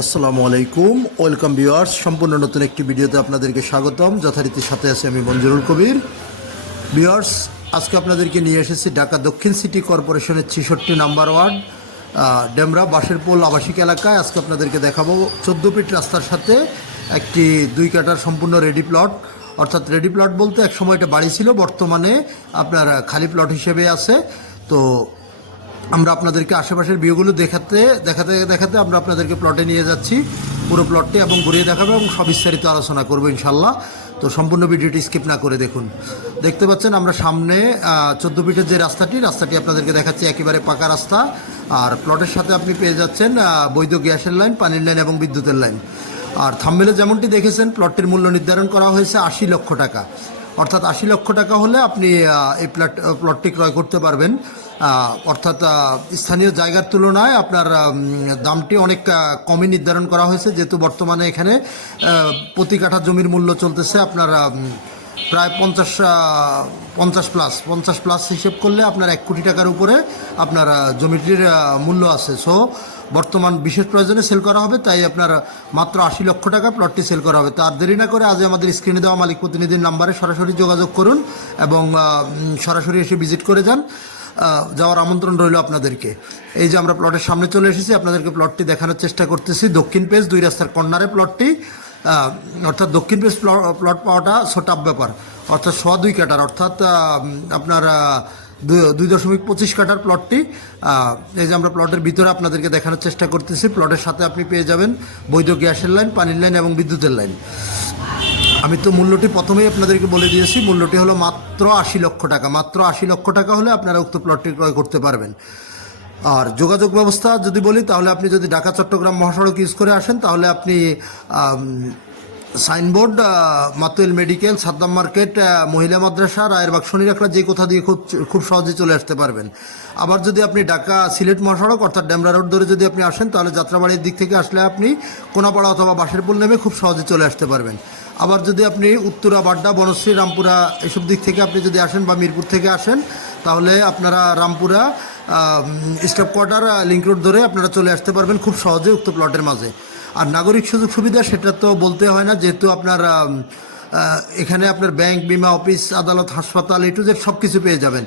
আসসালামু আলাইকুম, welcome viewers. সম্পূর্ণ নতুন একটি ভিডিওতে আপনাদেরকে স্বাগতম। যথারীতির সাথে আছি আমি মঞ্জুরুল কবির। ভিউয়ার্স, আজকে আপনাদেরকে নিয়ে এসেছি ঢাকা দক্ষিণ সিটি কর্পোরেশনের 66 নম্বর ওয়ার্ড ডেমরা বাঁশেরপোল আবাসিক এলাকায়। আজকে আপনাদেরকে দেখাবো 14 ফিট রাস্তার সাথে একটি 2 কাঠার সম্পূর্ণ রেডি প্লট। অর্থাৎ রেডি প্লট বলতে এক সময় এটা বাড়ি ছিল, বর্তমানে আপনার খালি প্লট হিসেবে আছে। তো আমরা আপনাদেরকে আশেপাশের ভিউগুলো দেখাতে দেখাতে আমরা আপনাদেরকে প্লটে নিয়ে যাচ্ছি, পুরো প্লটটি, এবং ঘুরিয়ে দেখাবো এবং সবিস্তারিত আলোচনা করবো ইনশাল্লাহ। তো সম্পূর্ণ ভিডিওটি স্কিপ না করে দেখুন। দেখতে পাচ্ছেন আমরা সামনে 14 ফিটের যে রাস্তাটি আপনাদেরকে দেখাচ্ছি, একেবারে পাকা রাস্তা। আর প্লটের সাথে আপনি পেয়ে যাচ্ছেন বৈধ গ্যাসের লাইন, পানির লাইন এবং বিদ্যুতের লাইন। আর থাম্বনেলে যেমনটি দেখেছেন, প্লটটির মূল্য নির্ধারণ করা হয়েছে 80 লক্ষ টাকা। অর্থাৎ 80 লক্ষ টাকা হলে আপনি এই প্লটটি ক্রয় করতে পারবেন। অর্থাৎ স্থানীয় জায়গার তুলনায় আপনার দামটি অনেক কমই নির্ধারণ করা হয়েছে, যেহেতু বর্তমানে এখানে প্রতি কাঠা জমির মূল্য চলতেছে আপনার প্রায় 50 প্লাস হিসেব করলে আপনার 1 কোটি টাকার উপরে আপনার জমিটির মূল্য আছে। সো বর্তমান বিশেষ প্রয়োজনে সেল করা হবে, তাই আপনার মাত্র 80 লক্ষ টাকা প্লটটি সেল করা হবে। তো আর দেরি না করে আজ আমাদের স্ক্রিনে দেওয়া মালিক প্রতিনিধির নাম্বারে সরাসরি যোগাযোগ করুন এবং সরাসরি এসে ভিজিট করে যাওয়ার আমন্ত্রণ রইল আপনাদেরকে। এই যে আমরা প্লটের সামনে চলে এসেছি, আপনাদেরকে প্লটটি দেখানোর চেষ্টা করতেছি। দক্ষিণ পেজ 2 রাস্তার কর্নারে প্লটটি। অর্থাৎ দক্ষিণ পেজ প্লট পাওয়াটা ছোটাপ ব্যাপার। অর্থাৎ 2.5 কাঠার, অর্থাৎ আপনার 2.25 কাঠার প্লটটি। এই যে আমরা প্লটের ভিতরে আপনাদেরকে দেখানোর চেষ্টা করতেছি। প্লটের সাথে আপনি পেয়ে যাবেন বৈধ গ্যাসের লাইন, পানির লাইন এবং বিদ্যুতের লাইন। আমি তো মূল্যটি প্রথমেই আপনাদেরকে বলে দিয়েছি, মূল্যটি হলো মাত্র 80 লক্ষ টাকা। মাত্র 80 লক্ষ টাকা হলে আপনারা উক্ত প্লটটি ক্রয় করতে পারবেন। আর যোগাযোগ ব্যবস্থা যদি বলি, তাহলে আপনি যদি ঢাকা চট্টগ্রাম মহাসড়ক ইউজ করে আসেন, তাহলে আপনি signboard, Matuail medical, Saddam market, মহিলা মাদ্রাসা, রায়েরবাগ, শনিরাখড়া, যে কোথা দিয়ে খুব সহজে চলে আসতে পারবেন। আবার যদি আপনি ঢাকা সিলেট মহাসড়ক অর্থাৎ ডেমরা রোড ধরে যদি আপনি আসেন, তাহলে যাত্রাবাড়ির দিক থেকে আসলে আপনি কোনাপাড়া অথবা বাঁশেরপোল নেমে খুব সহজে চলে আসতে পারবেন। আবার যদি আপনি উত্তরা, বাড্ডা, বনশ্রী, রামপুরা এসব দিক থেকে আপনি যদি আসেন বা মিরপুর থেকে আসেন, তাহলে আপনারা Rampura staff quarter link road ধরে আপনারা চলে আসতে পারবেন খুব সহজে উক্ত প্লটের মাঝে। আর নাগরিক সুযোগ সুবিধা সেটা তো বলতে হয় না, যেহেতু আপনার এখানে আপনার ব্যাংক, বিমা অফিস, আদালত, হাসপাতাল, A to Z সব কিছু পেয়ে যাবেন।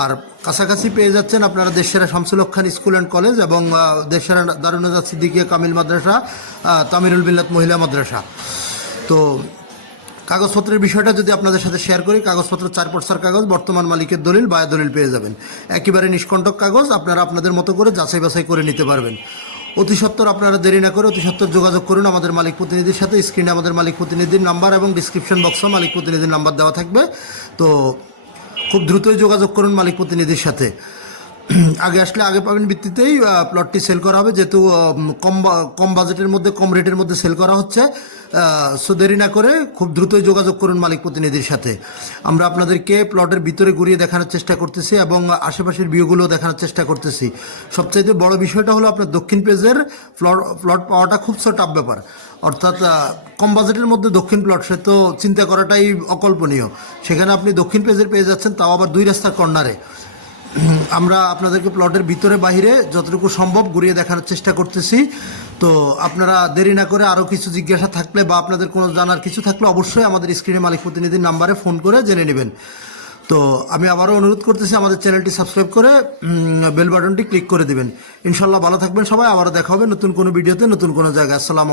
আর কাছাকাছি পেয়ে যাচ্ছেন আপনারা দেশসেরা শামসুল হক খান স্কুল অ্যান্ড কলেজ এবং দেশসেরা দারুন্নাজাত সিদ্দিকিয়া কামিল মাদ্রাসা, তামিরুল মিল্লাত মহিলা মাদ্রাসা। তো কাগজপত্রের বিষয়টা যদি আপনাদের সাথে শেয়ার করি, কাগজপত্র 4 পর্সার কাগজ, বর্তমান মালিকের দলিল, বায়া দলিল পেয়ে যাবেন। একেবারে নিষ্কণ্টক কাগজ, আপনারা আপনাদের মতো করে যাচাই বাছাই করে নিতে পারবেন। অতি সত্বর আপনারা দেরি না করে অতি সত্বর যোগাযোগ করুন আমাদের মালিক প্রতিনিধির সাথে। স্ক্রিনে আমাদের মালিক প্রতিনিধির নাম্বার এবং ডিসক্রিপশন বক্সে মালিক প্রতিনিধির নাম্বার দেওয়া থাকবে। তো খুব দ্রুতই যোগাযোগ করুন মালিক প্রতিনিধির সাথে। আগে আসলে আগে পাবেন ভিত্তিতেই প্লটটি সেল করা হবে, যেহেতু কম বাজেটের মধ্যে, কম রেটের মধ্যে সেল করা হচ্ছে। সো দেরি না করে খুব দ্রুতই যোগাযোগ করুন মালিক প্রতিনিধির সাথে। আমরা আপনাদেরকে প্লটের ভিতরে ঘুরিয়ে দেখানোর চেষ্টা করতেছি এবং আশেপাশের ভিউগুলো দেখানোর চেষ্টা করতেছি। সবচাইতে বড় বিষয়টা হলো আপনার দক্ষিণ পেজের প্লট পাওয়াটা খুব টাফ ব্যাপার। অর্থাৎ কম বাজেটের মধ্যে দক্ষিণ প্লট, সে তো চিন্তা করাটাই অকল্পনীয়। সেখানে আপনি দক্ষিণ পেজের পেয়ে যাচ্ছেন, তাও আবার 2 রাস্তার কর্নারে। আমরা আপনাদেরকে প্লটের ভিতরে বাহিরে যতটুকু সম্ভব ঘুরিয়ে দেখানোর চেষ্টা করতেছি। তো আপনারা দেরি না করে আরও কিছু জিজ্ঞাসা থাকলে বা আপনাদের কোনো জানার কিছু থাকলে অবশ্যই আমাদের স্ক্রিনে মালিক প্রতিনিধির নাম্বারে ফোন করে জেনে নেবেন। তো আমি আবারও অনুরোধ করতেছি আমাদের চ্যানেলটি সাবস্ক্রাইব করে বেল বাটনটি ক্লিক করে দিবেন। ইনশাল্লাহ ভালো থাকবেন সবাই। আবারও দেখা হবে নতুন কোনো ভিডিওতে, নতুন কোনো জায়গায়। আসসালামু আলাইকুম।